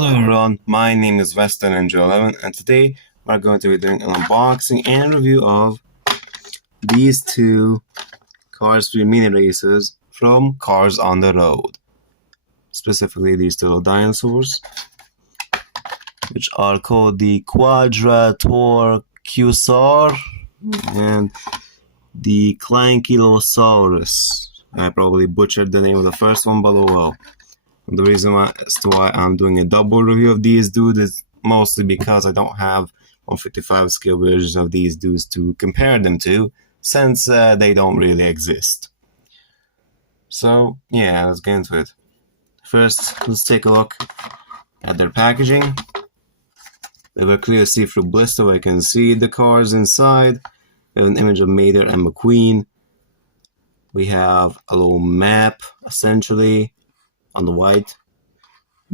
Hello everyone, my name is Western Ninja 11 and today we're going to be doing an unboxing and review of these two Cars 3 mini races from Cars on the Road. Specifically these two little dinosaurs, which are called the Quadratorquosaur and the Clankylosaurus. I probably butchered the name of the first one, but oh well. The reason as to why I'm doing a double review of these dudes is mostly because I don't have 155 scale versions of these dudes to compare them to, since they don't really exist. So yeah, let's get into it. First, let's take a look at their packaging. They have a clear see-through blister where you can see the cars inside. We have an image of Mater and McQueen. We have a little map, essentially, on the white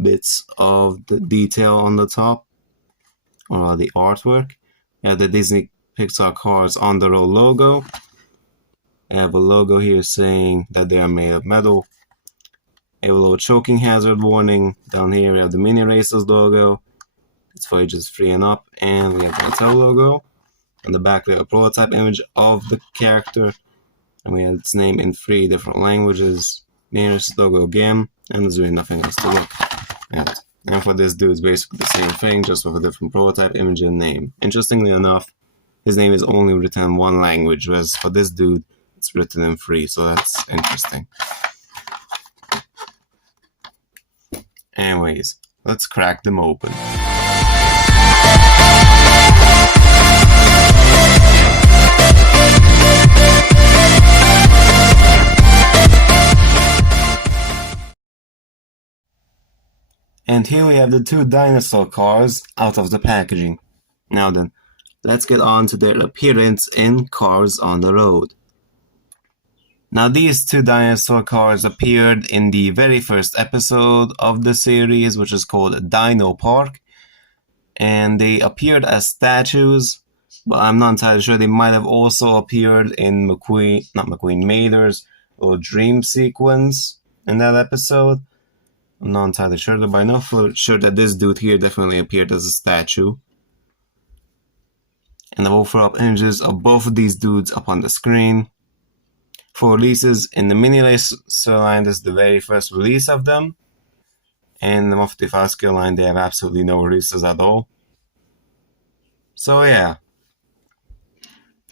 bits of the detail on the top, or the artwork. We have the Disney Pixar Cars on the Road logo. We have a logo here saying that they are made of metal. We have a little choking hazard warning. Down here we have the Mini Racers logo. It's for ages 3 and up. And we have the Mattel logo. On the back we have a prototype image of the character. And we have its name in 3 different languages. Mini Racers logo again. And there's really nothing else to look at. And for this dude, it's basically the same thing, just with a different prototype image and name. Interestingly enough, his name is only written in 1 language, whereas for this dude, it's written in 3, so that's interesting. Anyways, let's crack them open. And here we have the 2 dinosaur cars out of the packaging. Now then, let's get on to their appearance in Cars on the Road. Now these 2 dinosaur cars appeared in the very first episode of the series, which is called Dino Park. And they appeared as statues, but I'm not entirely sure. They might have also appeared in Mater's little dream sequence in that episode. I'm not entirely sure, but I know for sure that this dude here definitely appeared as a statue. And I will throw up images of both of these dudes up on the screen. For releases in the Mini Racer line, this is the very first release of them. And the 155 scale line, they have absolutely no releases at all. So yeah.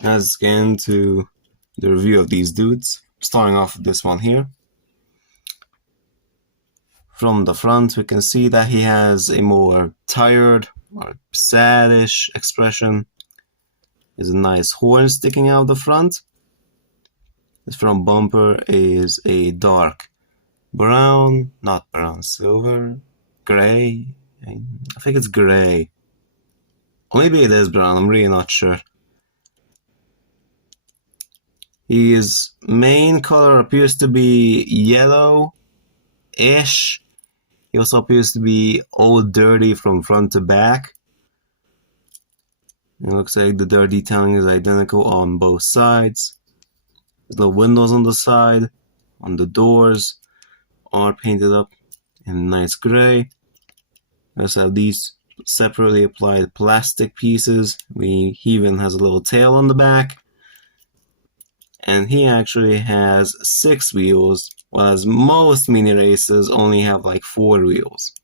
Let's get into the review of these dudes. Starting off with this one here. From the front, we can see that he has a more tired or saddish expression. There's a nice horn sticking out the front. His front bumper is a dark brown, not brown, silver, gray. I think it's gray. Or maybe it is brown, I'm really not sure. His main color appears to be yellow-ish. He also appears to be all dirty from front to back. It looks like the dirt detailing is identical on both sides. There's little windows on the side, on the doors, are painted up in nice gray. We also have these separately applied plastic pieces. He even has a little tail on the back. And he actually has 6 wheels, whereas most mini races only have like 4 wheels.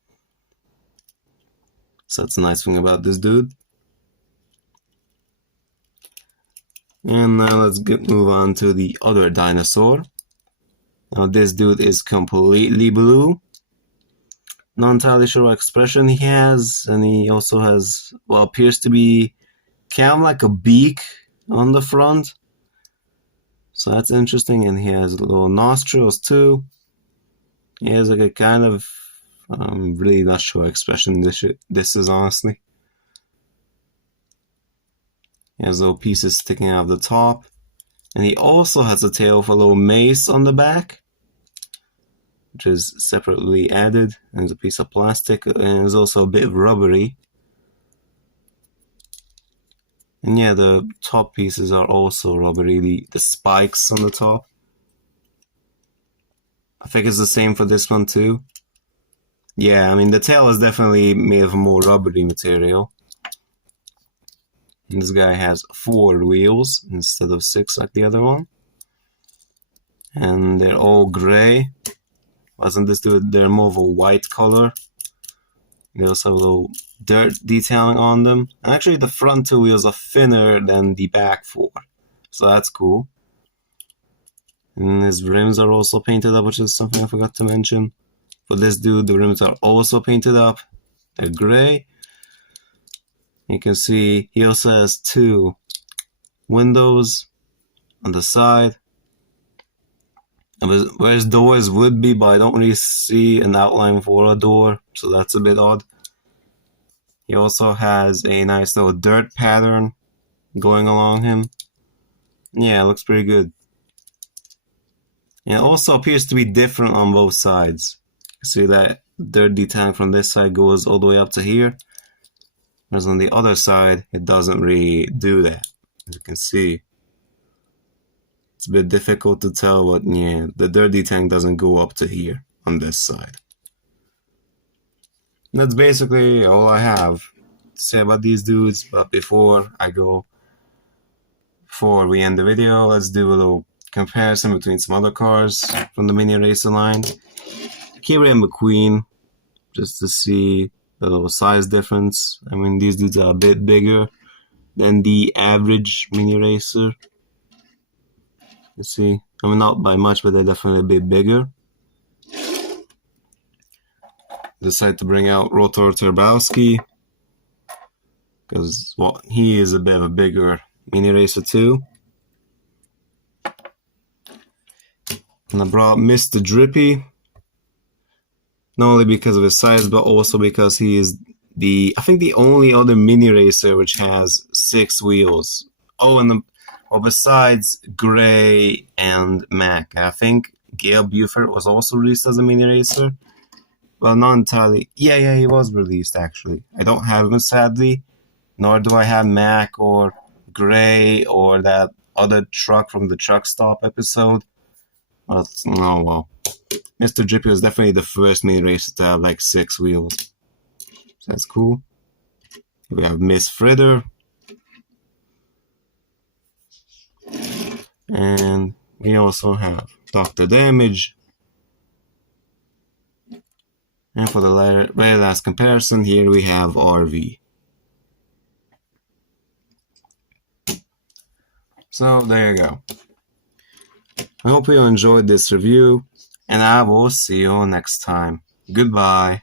So that's a nice thing about this dude. And now let's move on to the other dinosaur. Now this dude is completely blue. Not entirely sure what expression he has, and he also has what appears to be kind of like a beak on the front. So that's interesting, and he has little nostrils too. He has like a kind of, I'm really not sure what expression this is, honestly. He has little pieces sticking out of the top. And he also has a tail with a little mace on the back, which is separately added. And there's a piece of plastic, and it's also a bit rubbery. And yeah, the top pieces are also rubbery, the spikes on the top. I think it's the same for this one too. Yeah, I mean, the tail is definitely made of more rubbery material. And this guy has 4 wheels instead of 6 like the other one. And they're all gray. Wasn't this dude? They're more of a white color. They also have a little dirt detailing on them. And actually, the front 2 wheels are thinner than the back 4. So that's cool. And his rims are also painted up, which is something I forgot to mention. For this dude, the rims are also painted up. They're gray. You can see he also has 2 windows on the side. Where his doors would be, but I don't really see an outline for a door, so that's a bit odd. He also has a nice little dirt pattern going along him. Yeah, it looks pretty good. And it also appears to be different on both sides. See that dirt detailing from this side goes all the way up to here. Whereas on the other side, it doesn't really do that. As you can see, it's a bit difficult to tell, but yeah, the dirt detailing doesn't go up to here on this side. And that's basically all I have to say about these dudes, but before we end the video, let's do a little comparison between some other cars from the Mini Racer line. Kiri and McQueen, just to see the little size difference. I mean, these dudes are a bit bigger than the average Mini Racer. You see, I mean, not by much, but they're definitely a bit bigger. Decided to bring out Rotor Turbowski because, well, he is a bit of a bigger Mini Racer too. And I brought Mr. Drippy, not only because of his size, but also because he is I think the only other Mini Racer which has 6 wheels. Oh, and besides Gray and Mac, I think Gail Buford was also released as a Mini Racer. Well, not entirely. Yeah, he was released actually. I don't have him sadly, nor do I have Mac or Gray or that other truck from the truck stop episode. But oh well. Mr. Drippy was definitely the first Mini Racer to have like 6 wheels. So that's cool. We have Miss Fritter. And we also have Dr. Damage. And for the very last comparison, here we have RV. So there you go. I hope you enjoyed this review, and I will see you next time. Goodbye.